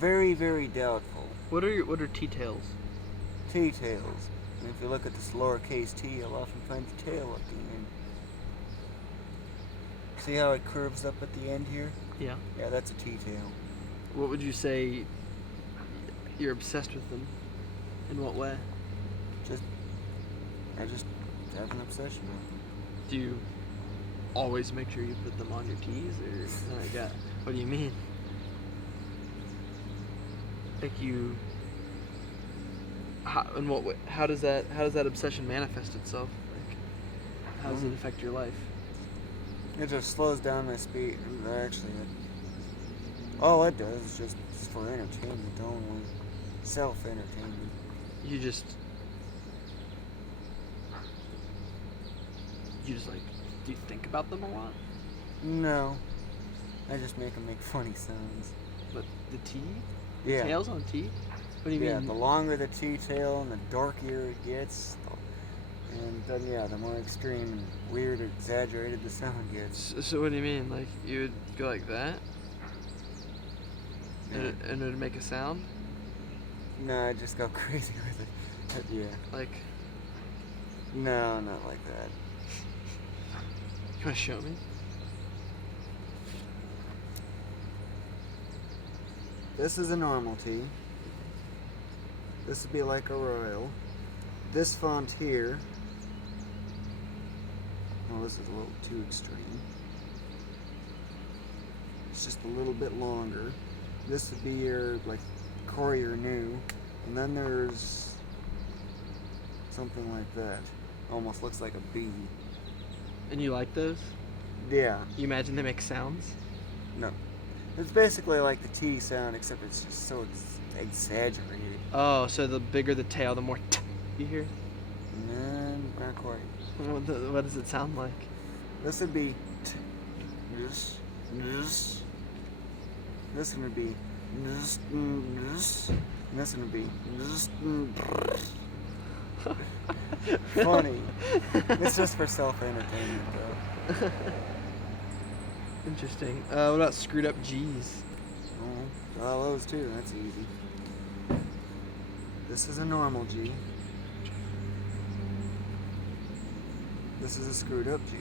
Very, very doubtful. What are T-tails? T-tails. And if you look at this lowercase t, you'll often find the tail at the end. See how it curves up at the end here? Yeah. Yeah, that's a T-tail. What would you say you're obsessed with them? In what way? I just have an obsession with them. Do you always make sure you put them on your T's, or what do you mean? Like you. In what way? How does that obsession manifest itself? Like, how does it affect your life? It just slows down my speed. Actually, all it does is just for entertainment only. Self-entertainment. You just like, do you think about them a lot? No. I just make them make funny sounds. But the T? Yeah. Tails on T? What do you mean? The longer the T-tail and the darker it gets, and then, the more extreme and weird or exaggerated the sound gets. So what do you mean? Like, you would go like that? Yeah. And it would make a sound? No, I just go crazy with it. Yeah. Like... No, not like that. You want to show me? This is a normal T. This would be like a royal. This font here, this is a little too extreme. It's just a little bit longer. This would be your, like, Courier New. And then there's something like that. Almost looks like a B. And you like those? Yeah. You imagine they make sounds? No. It's basically like the T sound, except it's just so exaggerated. Oh, so the bigger the tail, the more you hear? Not quite. What does it sound like? This would be this. This one would be and this one would be funny. It's just for self-entertainment, though. Interesting. What about screwed up G's? Well, those too. That's easy. This is a normal G. This is a screwed up G.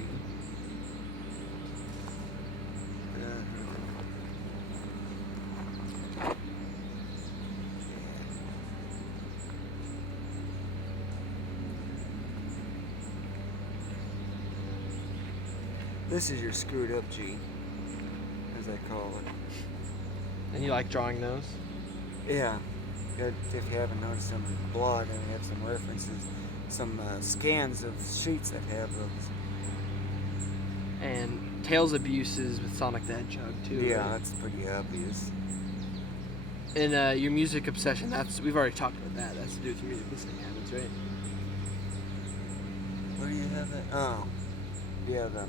This is your screwed up G, as I call it. And you like drawing those? Yeah. If you haven't noticed on the blog, I have some references, some scans of sheets that have those. And Tails abuses with Sonic the Hedgehog too. Yeah, right? that's pretty obvious. And your music obsession, we've already talked about that. That's to do with your music listening habits, right? Where do you have that? Oh. Yeah, the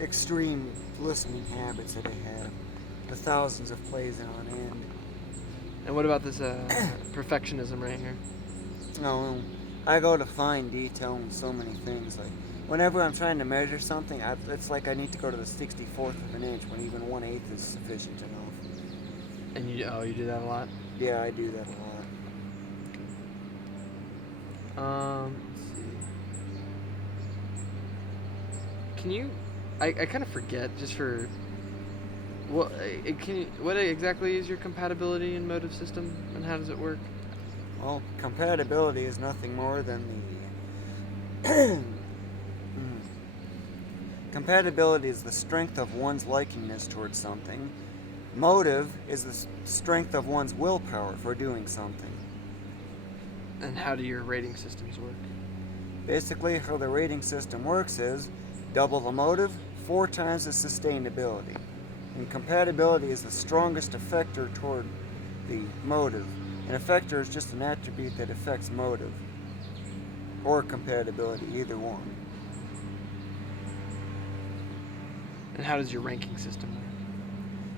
extreme listening habits that I have. The thousands of plays on end. And what about this perfectionism right here? Oh, I go to fine detail in so many things. Like, whenever I'm trying to measure something, it's like I need to go to the 64th of an inch when even 1/8 is sufficient enough. And you do that a lot? Yeah, I do that a lot. Let's see. Can you... I kind of forget, just for... What exactly is your compatibility and motive system, and how does it work? Well, compatibility is nothing more than the... Compatibility is the strength of one's likingness towards something. Motive is the strength of one's willpower for doing something. And how do your rating systems work? Basically, how the rating system works is double the motive, 4 times the sustainability. And compatibility is the strongest effector toward the motive. An effector is just an attribute that affects motive. Or compatibility, either one. And how does your ranking system work?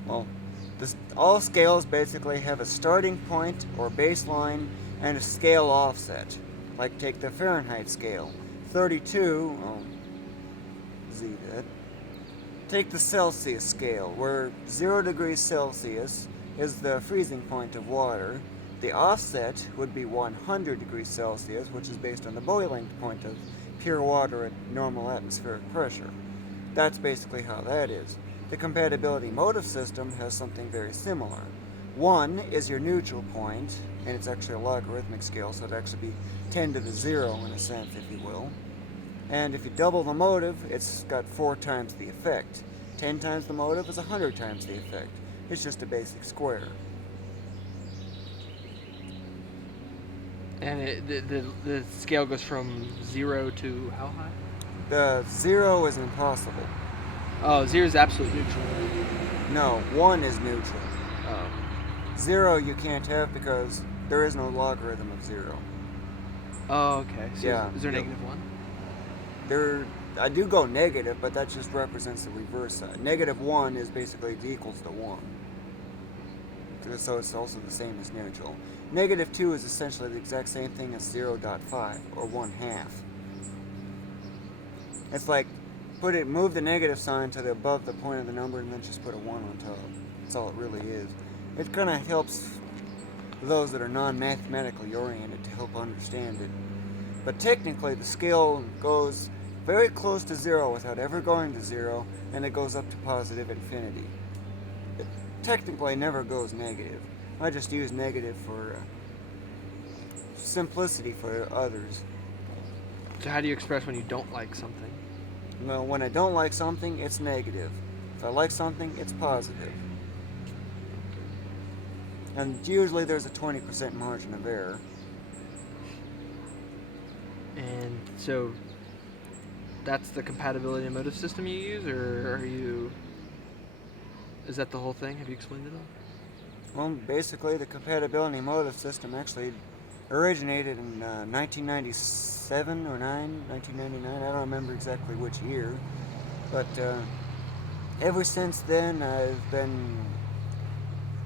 Well, all scales basically have a starting point or baseline and a scale offset. Like take the Fahrenheit scale. 32, Z that. Take the Celsius scale, where 0 degrees Celsius is the freezing point of water. The offset would be 100 degrees Celsius, which is based on the boiling point of pure water at normal atmospheric pressure. That's basically how that is. The compatibility motive system has something very similar. 1 is your neutral point, and it's actually a logarithmic scale, so it'd actually be 10 to the 0 in a sense, if you will. And if you double the motive, it's got 4 times the effect. 10 times the motive is 100 times the effect. It's just a basic square. And the scale goes from 0 to how high? The 0 is impossible. Oh, 0 is absolute neutral. No, 1 is neutral. Oh. 0 you can't have because there is no logarithm of 0. Oh, okay. So Yeah. is there negative 1? I do go negative, but that just represents the reverse side. Negative 1 is basically equals to 1. So it's also the same as neutral. Negative 2 is essentially the exact same thing as 0.5, or 1/2. It's like, move the negative sign to the above the point of the number and then just put a 1 on top. That's all it really is. It kind of helps those that are non-mathematically oriented to help understand it. But technically, the scale goes very close to 0 without ever going to 0, and it goes up to positive infinity. It technically never goes negative. I just use negative for simplicity for others. So how do you express when you don't like something? Well, when I don't like something, it's negative. If I like something, it's positive. And usually there's a 20% margin of error. And so that's the compatibility and motive system you use, or is that the whole thing? Have you explained it all? Well, basically, the compatibility motive system actually originated in 1997 or 1999. I don't remember exactly which year. But ever since then, I've been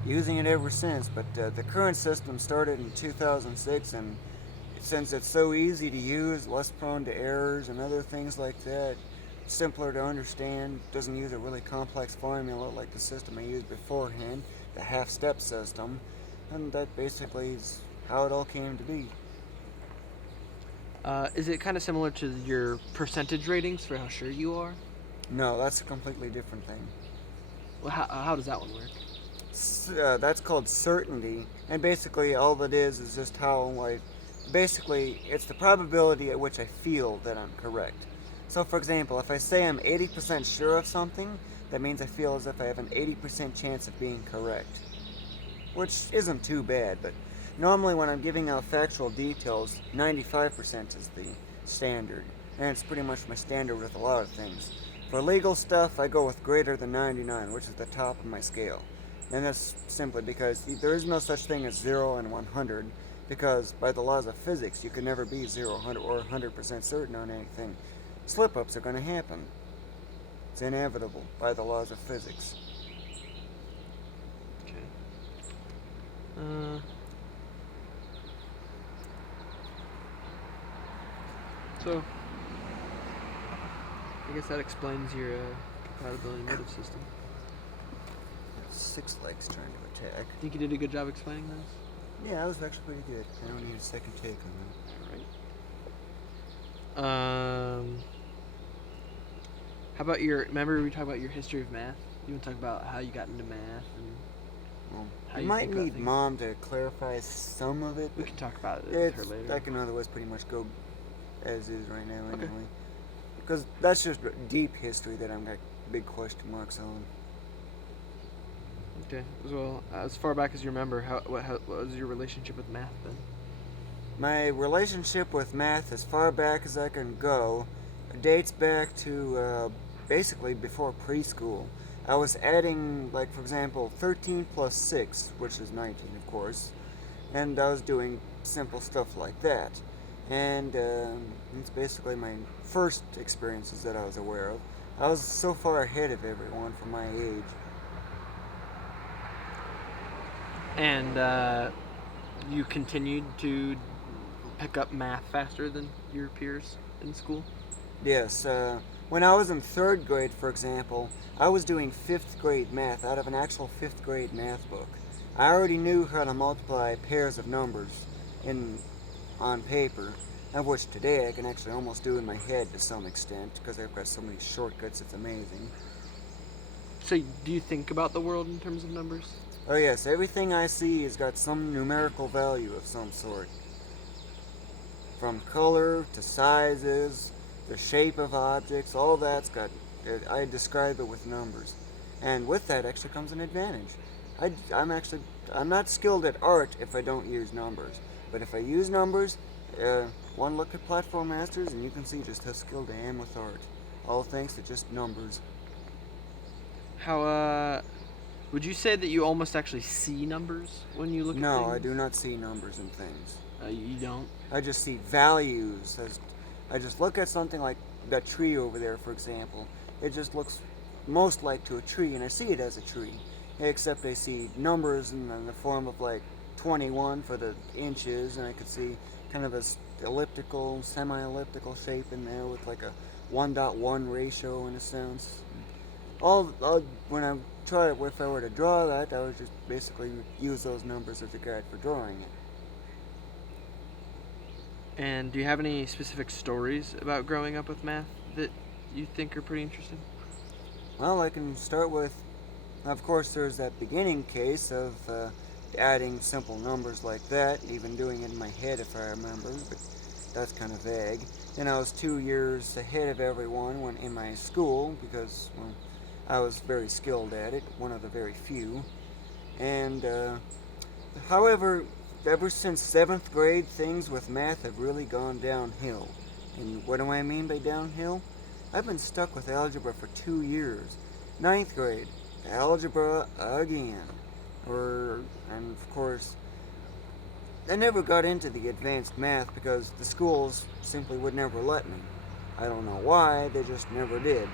using it ever since. But the current system started in 2006, and since it's so easy to use, less prone to errors and other things like that, simpler to understand, doesn't use a really complex formula like the system I used beforehand, the half-step system, and that basically is how it all came to be. Is it kind of similar to your percentage ratings for how sure you are? No, that's a completely different thing. Well, how does that one work? That's called certainty, and basically all it is just how basically it's the probability at which I feel that I'm correct. So for example, if I say I'm 80% sure of something, that means I feel as if I have an 80% chance of being correct. Which isn't too bad, but normally when I'm giving out factual details, 95% is the standard. And it's pretty much my standard with a lot of things. For legal stuff, I go with greater than 99, which is the top of my scale. And that's simply because there is no such thing as 0 and 100, because by the laws of physics, you can never be 0 or 100% certain on anything. Slip-ups are going to happen. It's inevitable by the laws of physics. Okay. So, I guess that explains your compatibility motive system. 6 legs trying to attack. Think you did a good job explaining this? Yeah, that was actually pretty good. I don't need a second take on that. Alright. How about remember we talked about your history of math? You want to talk about how you got into math and Well, how you you might think about need things? Mom to clarify some of it. We can talk about it with her later. I can otherwise pretty much go as is right now Okay. anyway. Because that's just deep history that I'm got big question marks on. Okay. Well, as far back as you remember, what was your relationship with math then? My relationship with math, as far back as I can go, dates back to basically before preschool. I was adding, like, for example, 13 plus 6, which is 19, of course, and I was doing simple stuff like that. And it's basically my first experiences that I was aware of. I was so far ahead of everyone for my age. And you continued to pick up math faster than your peers in school? Yes, when I was in 3rd grade, for example, I was doing 5th grade math out of an actual 5th grade math book. I already knew how to multiply pairs of numbers in on paper, of which today I can actually almost do in my head to some extent because I've got so many shortcuts. It's amazing. So, do you think about the world in terms of numbers? Oh yes, everything I see has got some numerical value of some sort. From color to sizes, the shape of objects, all that's got, I describe it with numbers. And with that actually comes an advantage. I'm not skilled at art if I don't use numbers. But if I use numbers, one look at Platform Masters and you can see just how skilled I am with art. All thanks to just numbers. How, would you say that you almost actually see numbers when you look at things? No, I do not see numbers in things. You don't? I just see values. I just look at something like that tree over there, for example. It just looks most like to a tree, and I see it as a tree. Except I see numbers in the form of like 21 for the inches, and I could see kind of a elliptical, semi-elliptical shape in there with like a 1.1 ratio in a sense. When I try it, if I were to draw that, I would just basically use those numbers as a guide for drawing it. And do you have any specific stories about growing up with math that you think are pretty interesting? Well, I can start with, of course, there's that beginning case of adding simple numbers like that, even doing it in my head if I remember, but that's kind of vague. Then I was 2 years ahead of everyone when in my school because, well, I was very skilled at it, one of the very few. And, however, ever since 7th grade, things with math have really gone downhill. And what do I mean by downhill? I've been stuck with algebra for 2 years. 9th grade, algebra again. And of course, I never got into the advanced math because the schools simply would never let me. I don't know why, they just never did.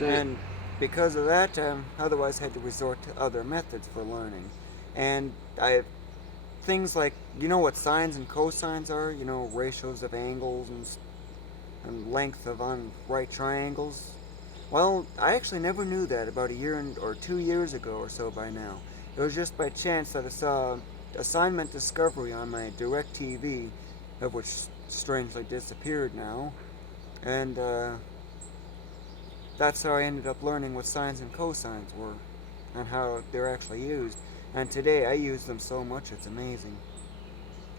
And because of that, otherwise had to resort to other methods for learning. And things like, you know what sines and cosines are? You know, ratios of angles and length of right triangles? Well, I actually never knew that about a year or 2 years ago or so by now. It was just by chance that I saw Assignment Discovery on my DirecTV, of which strangely disappeared now. And, that's how I ended up learning what sines and cosines were and how they're actually used. And today I use them so much it's amazing.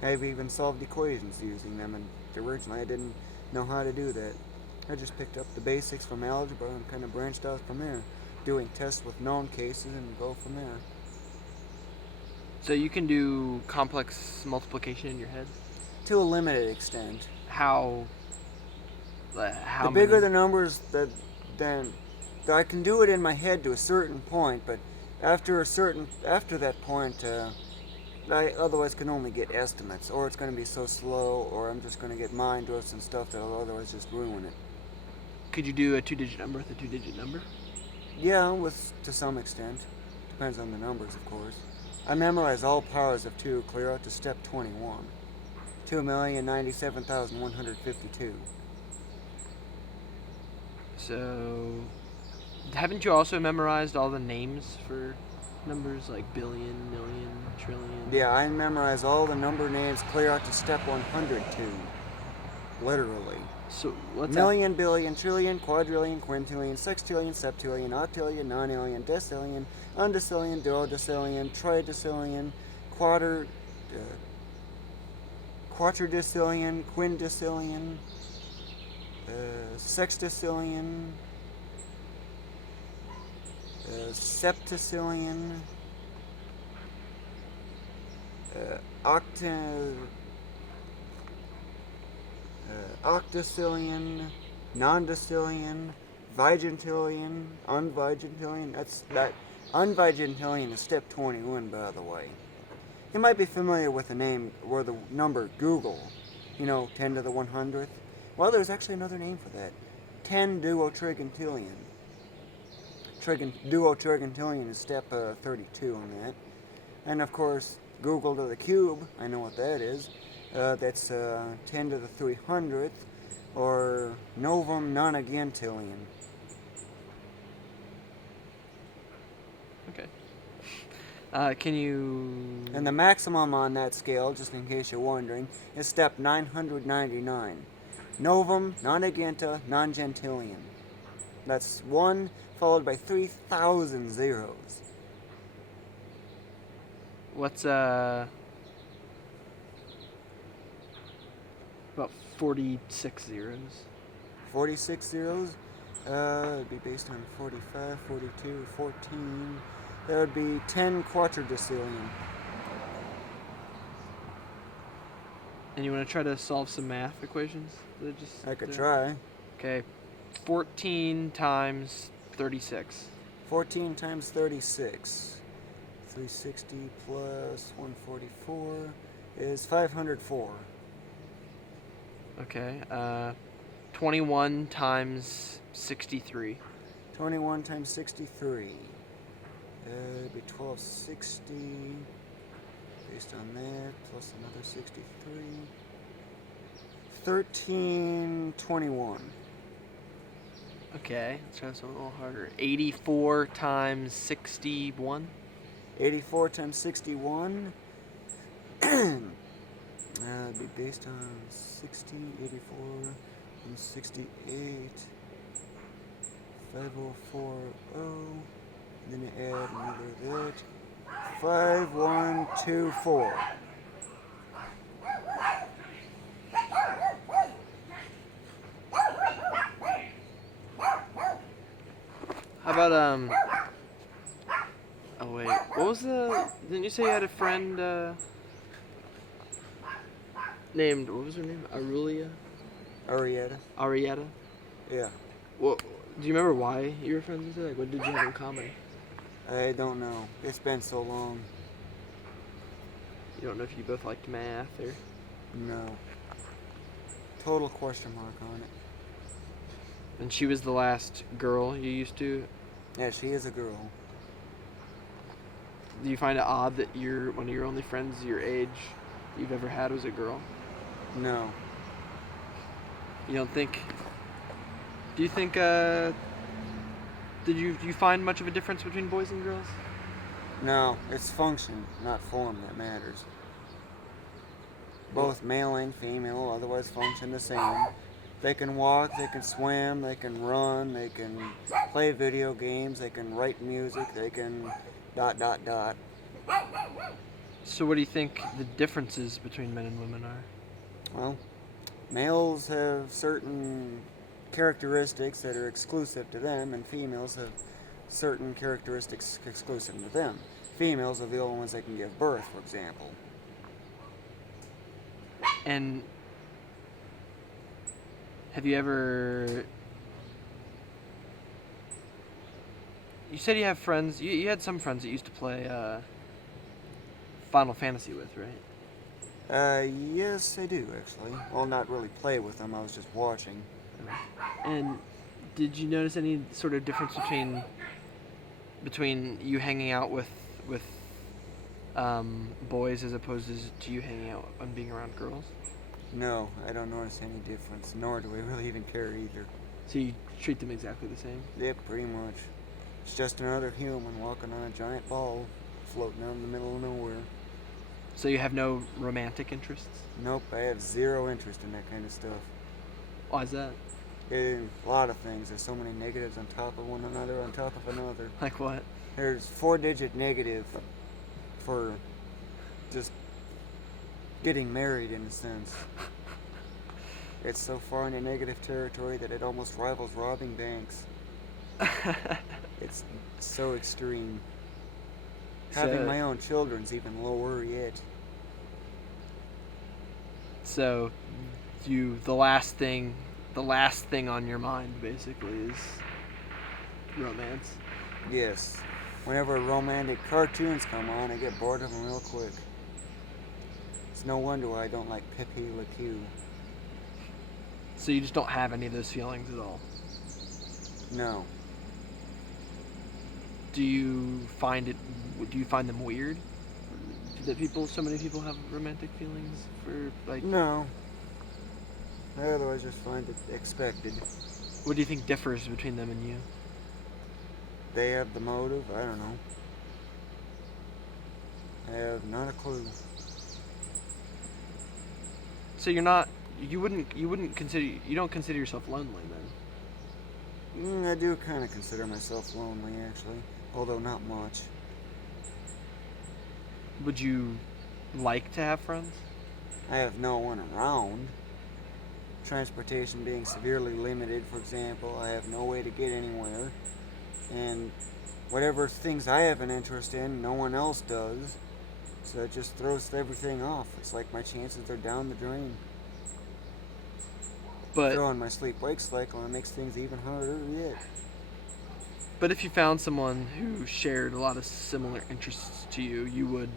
I've even solved equations using them, and originally I didn't know how to do that. I just picked up the basics from algebra and kind of branched out from there, doing tests with known cases and go from there. So you can do complex multiplication in your head? To a limited extent. How The bigger the numbers, then I can do it in my head to a certain point, but after that point, I otherwise can only get estimates, or it's going to be so slow, or I'm just going to get mind drifts and stuff that'll otherwise just ruin it. Could you do a 2-digit number with a 2-digit number? Yeah, to some extent. Depends on the numbers, of course. I memorize all powers of 2 clear out to step 21. 2,097,152. So, haven't you also memorized all the names for numbers like billion, million, trillion? Yeah, I memorize all the number names clear out to step 102. Literally. So, what's million, billion, trillion, quadrillion, quintillion, sextillion, septillion, octillion, nonillion, decillion, undecillion, duodecillion, tridecillion, quatordecillion, quindecillion, sextillion, septicillion, octocillion, nondecillion, vigintillion, unvigintillion. That unvigintillion is step 21, by the way. You might be familiar with the name or the number Google. 10 to the 100th. Well, there's actually another name for that. 10 duotrigontillion. Duotrigontillion is step 32 on that. And of course, Google to the cube, I know what that is. That's 10 to the 300th, or novum nonagentillion. Okay. Can you? And the maximum on that scale, just in case you're wondering, is step 999. Novum non agenta non gentilium. That's 1 followed by 3,000 zeros. What's about 46 zeros? 46 zeros? It'd be based on 45, 42, 14. That would be 10 quatrodecillion. And you want to try to solve some math equations? I could try. Okay, 14 times 36. 14 times 36. 360 plus 144 is 504. Okay, 21 times 63. 21 times 63. It'd be 1260. Based on that, plus another 63. 1321. Okay, let's try this one a little harder. 84 times 61. 84 times 61. It'd be based on 60, 84, and 68. 5040. Then you add another that. 5124. How about oh wait, what was the? Didn't you say you had a friend named, what was her name? Arietta? Arietta? Yeah. Well, do you remember why you were friends with her? Like, what did you have in common? I don't know. It's been so long. You don't know if you both liked math or? No. Total question mark on it. And she was the last girl you used to? Yeah, she is a girl. Do you find it odd that one of your only friends your age you've ever had was a girl? No. You don't think? Do you think? Do you find much of a difference between boys and girls? No, it's function, not form that matters. Both male and female otherwise function the same. They can walk, they can swim, they can run, they can play video games, they can write music, they can ... So what do you think the differences between men and women are? Well, males have certain characteristics that are exclusive to them, and females have certain characteristics exclusive to them. Females are the only ones that can give birth, for example. And have you ever... You said you have friends, you had some friends that used to play Final Fantasy with, right? Yes, I do, actually. Well, not really play with them, I was just watching. And did you notice any sort of difference between you hanging out with boys as opposed to you hanging out and being around girls? No, I don't notice any difference, nor do I really even care either. So you treat them exactly the same? Yep, pretty much. It's just another human walking on a giant ball, floating out in the middle of nowhere. So you have no romantic interests? Nope, I have zero interest in that kind of stuff. Why is that? In a lot of things, there's so many negatives on top of one another, on top of another. Like what? There's 4-digit negative for just getting married, in a sense. It's so far into negative territory that it almost rivals robbing banks. It's so extreme. Having my own children's even lower yet. So the last thing on your mind basically is romance. Yes. Whenever romantic cartoons come on, I get bored of them real quick. It's no wonder why I don't like Pepe Le Pew. So you just don't have any of those feelings at all? No. Do you find them weird that so many people have romantic feelings for, like... No. I otherwise just find it expected. What do you think differs between them and you? They have the motive, I don't know. I have not a clue. So you don't consider yourself lonely then? I do kind of consider myself lonely, actually, although not much. Would you like to have friends? I have no one around. Transportation being severely limited, for example, I have no way to get anywhere. And whatever things I have an interest in, no one else does. So it just throws everything off. It's like my chances are down the drain. But Throw in my sleep-wake cycle and it makes things even harder yet. But if you found someone who shared a lot of similar interests to you, you would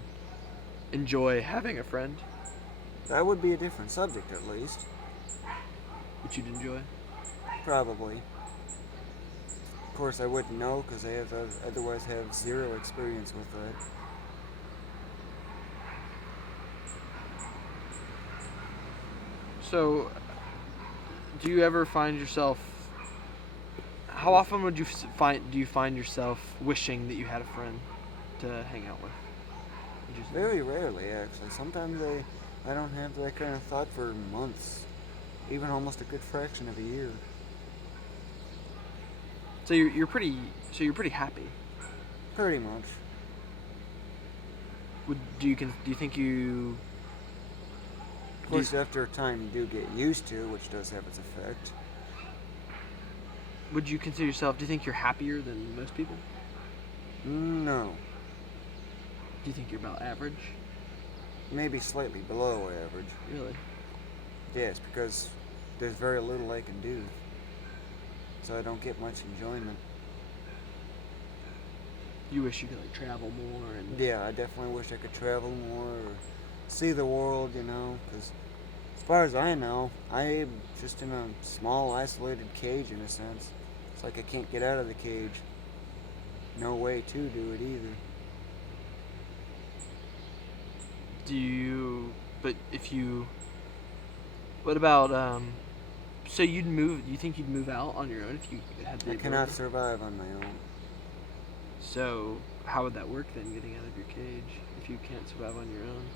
enjoy having a friend? That would be a different subject, at least. Which you'd enjoy? Probably. Of course, I wouldn't know because I otherwise have zero experience with that. So, do you ever find yourself... How often do you find yourself wishing that you had a friend to hang out with? Would you say? Very rarely, actually. Sometimes I don't have that kind of thought for months. Even almost a good fraction of a year. So you're pretty happy. Pretty much. Do you think you... Of course, after a time you do get used to, which does have its effect. Would you consider yourself... Do you think you're happier than most people? No. Do you think you're about average? Maybe slightly below average. Really? Yes, because there's very little I can do. So I don't get much enjoyment. You wish you could like travel more and... Yeah, I definitely wish I could travel more or see the world, because as far as I know, I'm just in a small, isolated cage in a sense. It's like I can't get out of the cage. No way to do it either. But if you... What about, so you'd move... You think you'd move out on your own if you had the I cannot ability? survive on my own. So, how would that work then, getting out of your cage, if you can't survive on your own?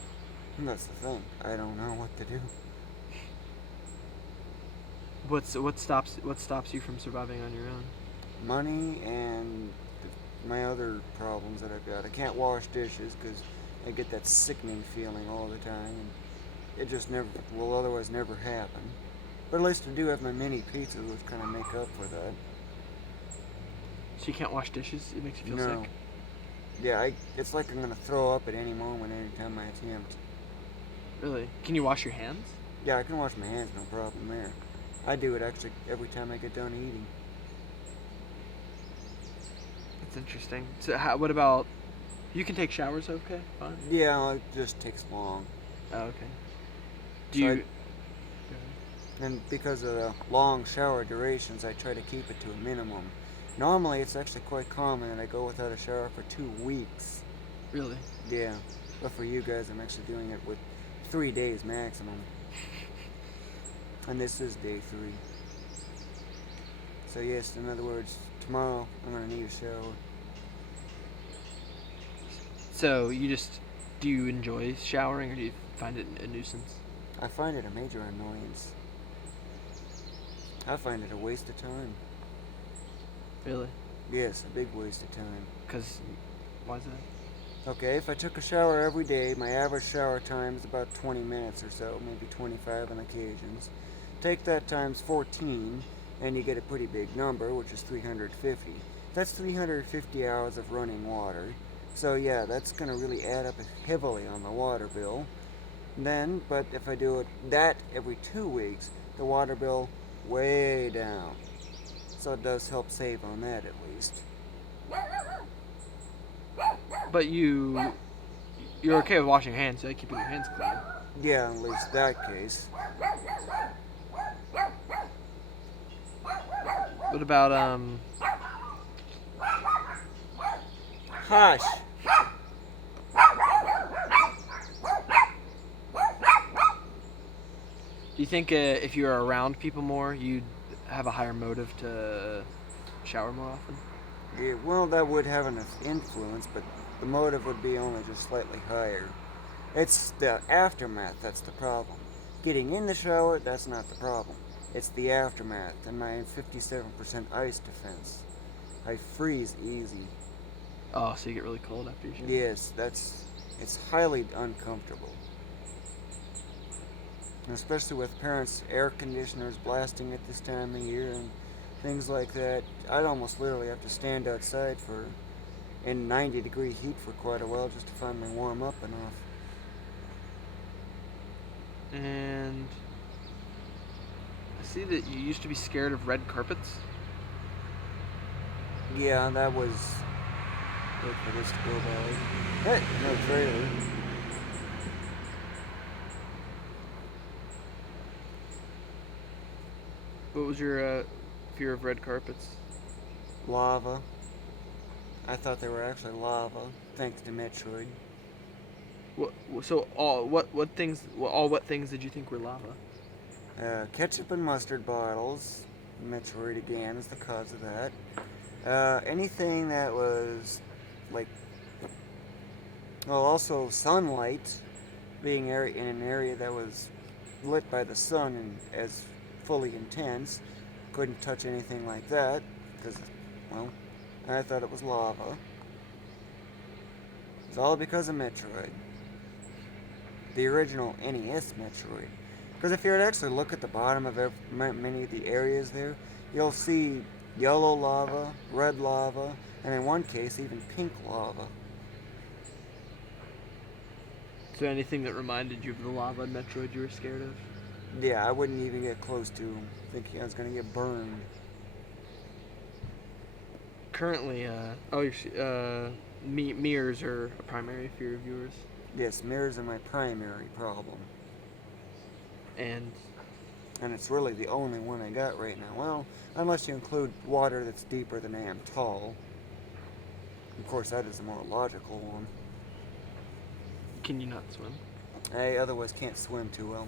And that's the thing. I don't know what to do. What stops you from surviving on your own? Money and my other problems that I've got. I can't wash dishes because I get that sickening feeling all the time. And it just will otherwise never happen. But at least I do have my mini pizzas, which kind of make up for that. So you can't wash dishes? It makes you feel No. sick? Yeah, it's like I'm going to throw up at any moment, anytime I attempt. Really? Can you wash your hands? Yeah, I can wash my hands, no problem there. I do it actually every time I get done eating. That's interesting. So what about... You can take showers, okay? Fine? Yeah, it just takes long. Oh, okay. Do So you... I- Go ahead. And because of the long shower durations, I try to keep it to a minimum. Normally, it's actually quite common that I go without a shower for 2 weeks. Really? Yeah, but for you guys, I'm actually doing it with 3 days maximum. And this is day 3. So yes, in other words, tomorrow I'm gonna need a shower. So do you enjoy showering or do you find it a nuisance? I find it a major annoyance. I find it a waste of time. Really? Yes, a big waste of time. Because, why is that? Okay, if I took a shower every day, my average shower time is about 20 minutes or so, maybe 25 on occasions. Take that times 14, and you get a pretty big number, which is 350. That's 350 hours of running water. So yeah, that's going to really add up heavily on the water bill. Then, but if I do that every 2 weeks, the water bill way down. So it does help save on that at least. But you're okay with washing your hands, so keeping your hands clean. Yeah, at least that case. What about, Hush! do you think if you were around people more, you'd have a higher motive to shower more often? Yeah, well, that would have an influence, but the motive would be only just slightly higher. It's the aftermath that's the problem. Getting in the shower, that's not the problem. It's the aftermath and my 57% ice defense. I freeze easy. Oh, so you get really cold after you shower? Yes, it's highly uncomfortable. And especially with parents' air conditioners blasting at this time of year and things like that. I'd almost literally have to stand outside in 90-degree heat for quite a while just to finally warm up enough. And I see that you used to be scared of red carpets. Yeah, that was. Wait for this to go by. Hey, no trailer. What was your fear of red carpets? Lava. I thought they were actually lava, thanks to Metroid. So all what things did you think were lava? Ketchup and mustard bottles. Metroid again is the cause of that. Anything that was like, well, also sunlight, being in an area that was lit by the sun and as fully intense, couldn't touch anything like that because, well, I thought it was lava. It's all because of Metroid, the original NES Metroid. Because if you were to actually look at the bottom of many of the areas there, you'll see yellow lava, red lava, and in one case even pink lava. Is there anything that reminded you of the lava in Metroid you were scared of? Yeah, I wouldn't even get close to them, thinking I was going to get burned. Currently, mirrors are a primary fear of yours. Yes, mirrors are my primary problem. And it's really the only one I got right now. Well, unless you include water that's deeper than I am tall. Of course, that is the more logical one. can you not swim? I otherwise can't swim too well.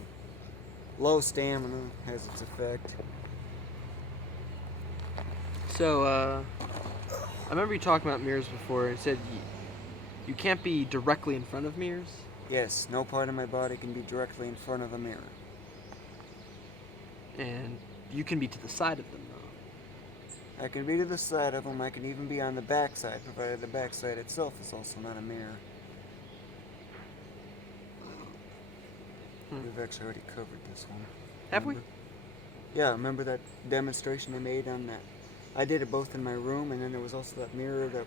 Low stamina has its effect. So, I remember you talking about mirrors before and said you can't be directly in front of mirrors. Yes, no part of my body can be directly in front of a mirror. And you can be to the side of them, though. I can be to the side of them, I can even be on the back side, provided the back side itself is also not a mirror. We've actually already covered this one. Have we? Yeah, remember that demonstration I made on that? I did it both in my room, and then there was also that mirror that...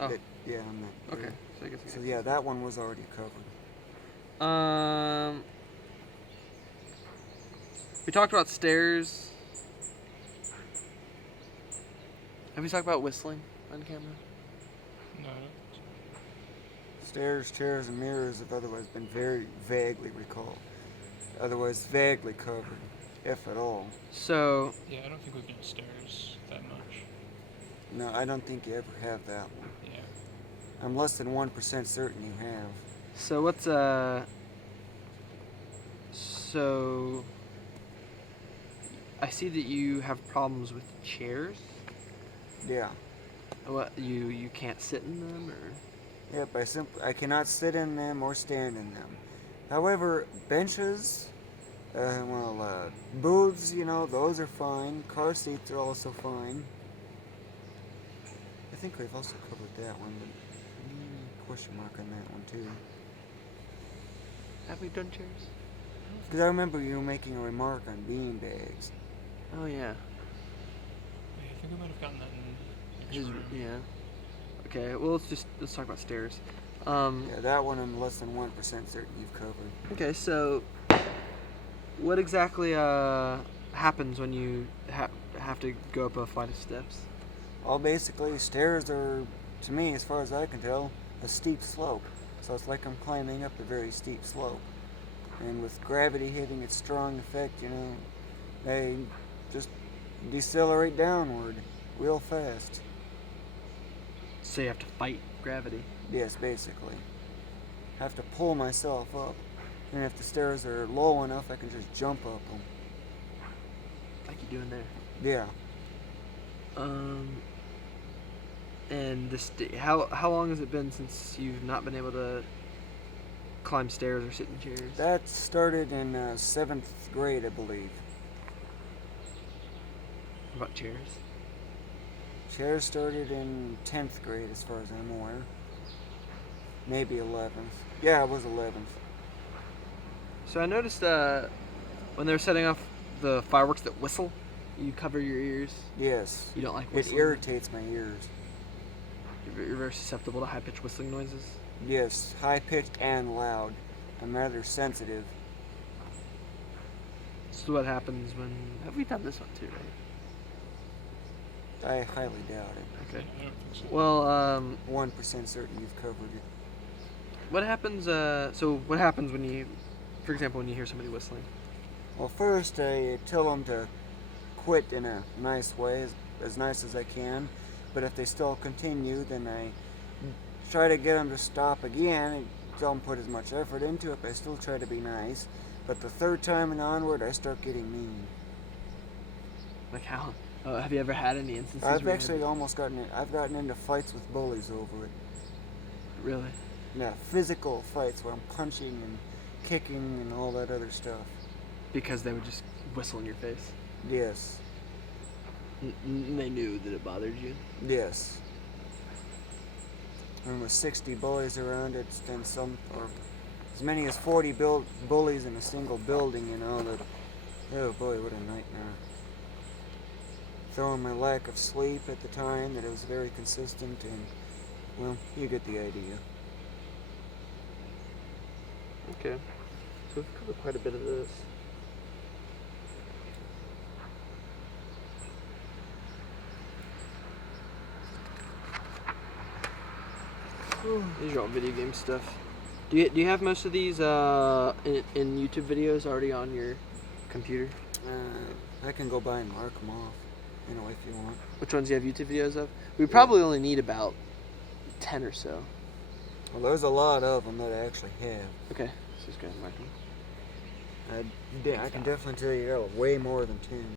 Oh. Yeah, on that. Okay. So I guess. So yeah, that one was already covered. We talked about stairs. Have we talked about whistling on camera? No. Stairs, chairs, and mirrors have otherwise been very vaguely recalled. Otherwise vaguely covered, if at all. So. Yeah, I don't think we've done stairs that much. No, I don't think you ever have that one. Yeah. I'm less than 1% certain you have. So what's So I see that you have problems with chairs. Yeah. What you can't sit in them, or? Yep, I cannot sit in them or stand in them. However, benches, booths, those are fine. Car seats are also fine. I think we've also covered that one, but question mark on that one too. Have we done chairs? Because I remember you making a remark on beanbags. Oh yeah. Wait, I think we might have gotten that in next room. Yeah. Okay. Well, let's talk about stairs. Yeah, that one I'm less than 1% certain you've covered. Okay, so what exactly happens when you have to go up a flight of steps? Well, basically, stairs are, to me, as far as I can tell, a steep slope. So it's like I'm climbing up a very steep slope. And with gravity hitting its strong effect, they just decelerate downward real fast. So you have to fight gravity. Yes, basically. Have to pull myself up. And if the stairs are low enough, I can just jump up them. Like you doing there. Yeah. And how long has it been since you've not been able to climb stairs or sit in chairs? That started in 7th grade, I believe. What about chairs? Chairs started in 10th grade, as far as I'm aware. Maybe 11th. Yeah, it was 11th. So I noticed when they're setting off the fireworks that whistle, you cover your ears. Yes. You don't like It whistling? irritates my ears. You're very susceptible to high-pitched whistling noises? Yes, high-pitched and loud. I'm rather sensitive. So what happens when... Have we done this one too, right? I highly doubt it. Okay. I don't think so. Well, 1% certain you've covered it. what happens, so what happens when you, for example, when you hear somebody whistling? Well, first I tell them to quit in a nice way, as nice as I can. But if they still continue, then I try to get them to stop again and don't put as much effort into it, but I still try to be nice. But the third time and onward, I start getting mean. Like how? Have you ever had any instances I've where you actually had- almost I've gotten into fights with bullies over it. Really? Yeah, physical fights where I'm punching and kicking and all that other stuff. Because they would just whistle in your face? Yes. And they knew that it bothered you? Yes. And with 60 bullies around, it's been or as many as 40 bullies in a single building, that, oh boy, what a nightmare. Throwing my lack of sleep at the time, that it was very consistent, and, well, you get the idea. Okay. So we've covered quite a bit of this. These are all video game stuff. Do you have most of these in YouTube videos already on your computer? I can go by and mark them off, if you want. Which ones do you have YouTube videos of? We probably only need about 10 or so. Well, there's a lot of them that I actually have. Okay, so just go ahead and mark them. I can definitely tell you there are way more than 10.